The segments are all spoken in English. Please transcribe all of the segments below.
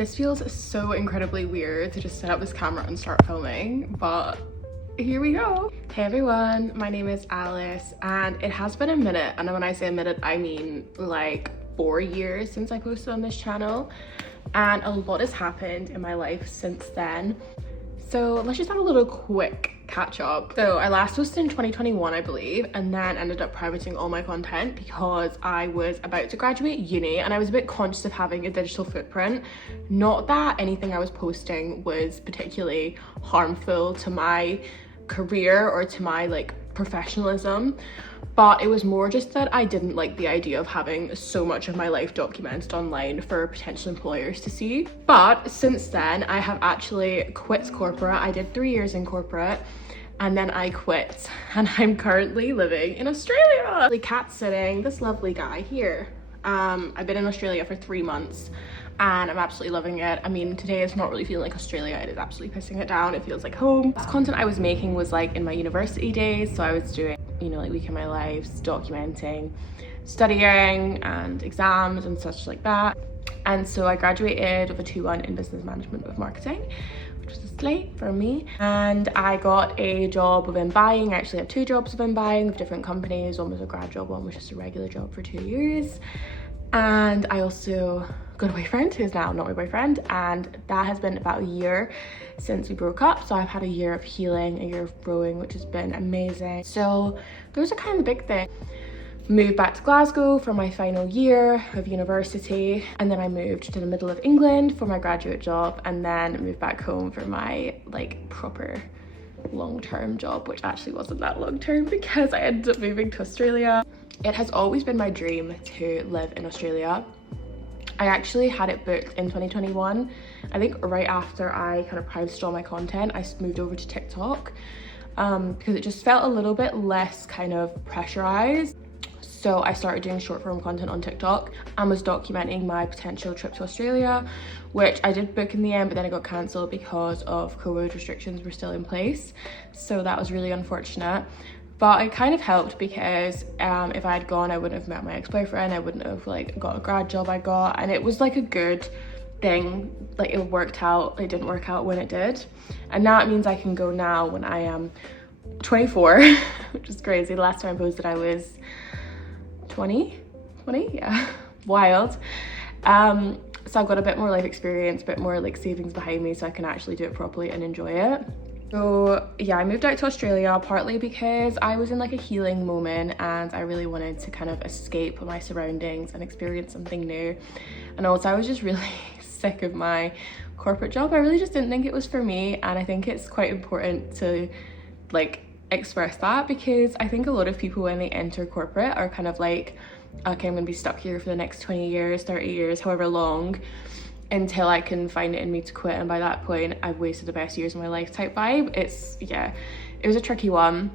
This feels so incredibly weird to just set up this camera and start filming, but here we go. Hey everyone, my name is Alice and it has been a minute, and when I say a minute I mean like 4 years since I posted on this channel, and a lot has happened in my life since then. So let's just have a little quick catch up. So I last posted in 2021 I believe, and then ended up privating all my content because I was about to graduate uni and I was a bit conscious of having a digital footprint. Not that anything I was posting was particularly harmful to my career or to my like professionalism, but it was more just that I didn't like the idea of having so much of my life documented online for potential employers to see. But since then I have actually quit corporate. I did 3 years in corporate and then I quit, and I'm currently living in Australia. Cat sitting this lovely guy here. I've been in Australia for 3 months and I'm absolutely loving it. I mean, today is not really feeling like Australia, it is absolutely pissing it down. It feels like home. This content I was making was like in my university days, so I was doing, you know, like week in my lives, documenting, studying and exams and such like that. And so I graduated with a 2-1 in business management with marketing, which was a slate for me. And I got a job within buying. I actually had 2 jobs within buying with different companies. One was a grad job, one was just a regular job for 2 years. And I also got a boyfriend who's now not my boyfriend, and that has been about a year since we broke up. So I've had a year of healing, a year of growing, which has been amazing. So those are kind of the big things. Moved back to Glasgow for my final year of university, and then I moved to the middle of England for my graduate job, and then moved back home for my like proper long-term job, which actually wasn't that long-term because I ended up moving to Australia. It has always been my dream to live in Australia. I actually had it booked in 2021. I think right after I kind of privated all my content, I moved over to TikTok because it just felt a little bit less kind of pressurized. So I started doing short form content on TikTok and was documenting my potential trip to Australia, which I did book in the end, but then it got cancelled because of COVID restrictions were still in place. So that was really unfortunate. But it kind of helped because if I had gone, I wouldn't have met my ex-boyfriend. I wouldn't have like got a grad job I got, and it was like a good thing. Like it worked out. It didn't work out when it did, and now it means I can go now when I am 24, which is crazy. The last time I posted I was 20, yeah, wild. So I've got a bit more life experience, a bit more like savings behind me, so I can actually do it properly and enjoy it. So yeah, I moved out to Australia partly because I was in like a healing moment and I really wanted to kind of escape my surroundings and experience something new. And also I was just really sick of my corporate job. I really just didn't think it was for me, and I think it's quite important to like express that, because I think a lot of people when they enter corporate are kind of like, okay, I'm gonna be stuck here for the next 20 years, 30 years, however long, until I can find it in me to quit, and by that point I've wasted the best years of my life type vibe. It was a tricky one,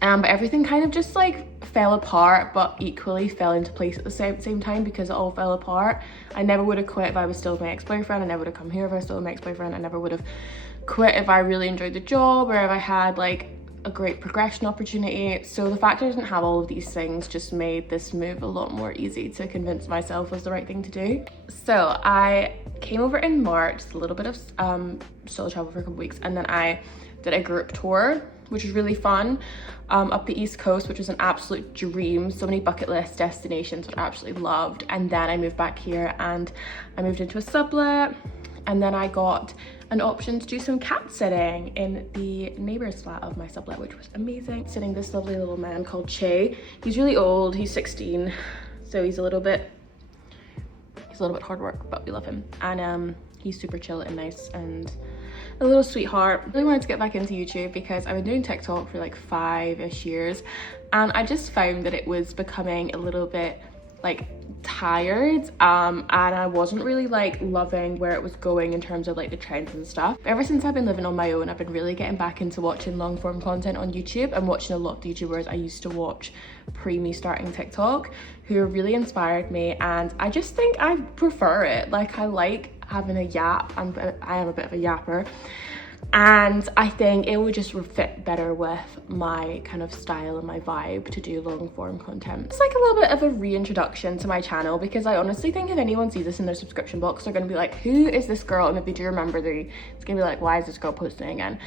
but everything kind of just like fell apart, but equally fell into place at the same time because it all fell apart. I never would have quit if I was still with my ex-boyfriend. I never would have come here if I was still with my ex-boyfriend. I never would have quit if I really enjoyed the job or if I had like a great progression opportunity. So the fact I didn't have all of these things just made this move a lot more easy to convince myself was the right thing to do. So I came over in March, a little bit of solo travel for a couple weeks, and then I did a group tour, which was really fun, up the East Coast, which was an absolute dream. So many bucket list destinations that I absolutely loved. And then I moved back here and I moved into a sublet, and then I got an option to do some cat sitting in the neighbor's flat of my sublet, which was amazing. Sitting this lovely little man called Che. He's really old, he's 16, so he's a little bit hard work, but we love him. And he's super chill and nice and a little sweetheart. I really wanted to get back into YouTube because I've been doing TikTok for like 5-ish years, and I just found that it was becoming a little bit like tired, and I wasn't really like loving where it was going in terms of like the trends and stuff. Ever since I've been living on my own, I've been really getting back into watching long form content on YouTube and watching a lot of the YouTubers I used to watch pre me starting TikTok, who really inspired me, and I just think I prefer it. Like I like having a yap. I am a bit of a yapper, and I think it would just fit better with my kind of style and my vibe to do long form content. It's like a little bit of a reintroduction to my channel, because I honestly think if anyone sees this in their subscription box, they're gonna be like, who is this girl? And if they do remember, it's gonna be like, why is this girl posting again?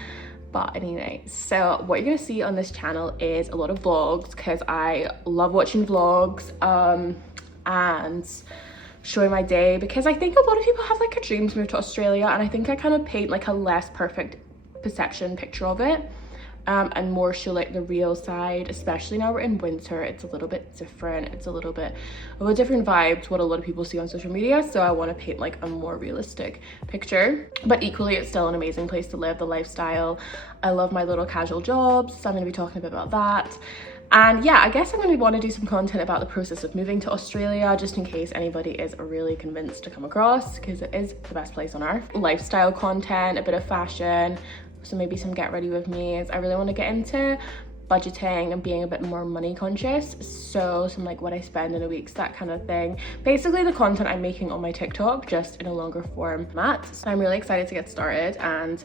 But anyway, so what you're gonna see on this channel is a lot of vlogs, because I love watching vlogs and showing my day, because I think a lot of people have like a dream to move to Australia, and I think I kind of paint like a less perfect perception picture of it, and more show like the real side. Especially now we're in winter, it's a little bit different, it's a little bit of a different vibe to what a lot of people see on social media, so I want to paint like a more realistic picture. But equally, it's still an amazing place to live, the lifestyle. I love my little casual jobs, so I'm going to be talking a bit about that. And yeah, I guess I'm going to want to do some content about the process of moving to Australia, just in case anybody is really convinced to come across, because it is the best place on earth. Lifestyle content, a bit of fashion, so maybe some get ready with me's. I really want to get into budgeting and being a bit more money conscious, so some like what I spend in a week, that kind of thing. Basically the content I'm making on my TikTok, just in a longer format. So I'm really excited to get started and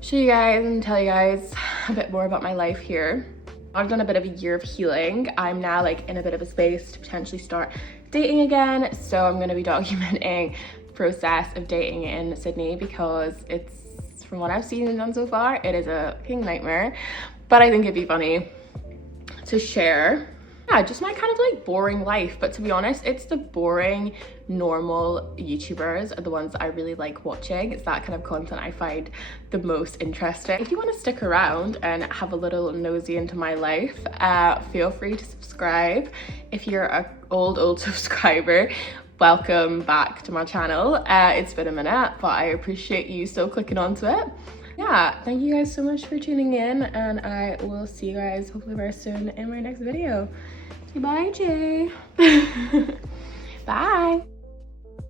show you guys and tell you guys a bit more about my life here. I've done a bit of a year of healing. I'm now like in a bit of a space to potentially start dating again. So I'm going to be documenting the process of dating in Sydney, because it's, from what I've seen and done so far, it is a fucking nightmare. But I think it'd be funny to share. Yeah, just my kind of like boring life. But to be honest, it's the boring, normal YouTubers are the ones that I really like watching. It's that kind of content I find the most interesting. If you want to stick around and have a little nosy into my life, feel free to subscribe. If you're an old subscriber, welcome back to my channel. It's been a minute, but I appreciate you still clicking onto it. Yeah, thank you guys so much for tuning in, and I will see you guys hopefully very soon in my next video. Bye, Jay. Bye.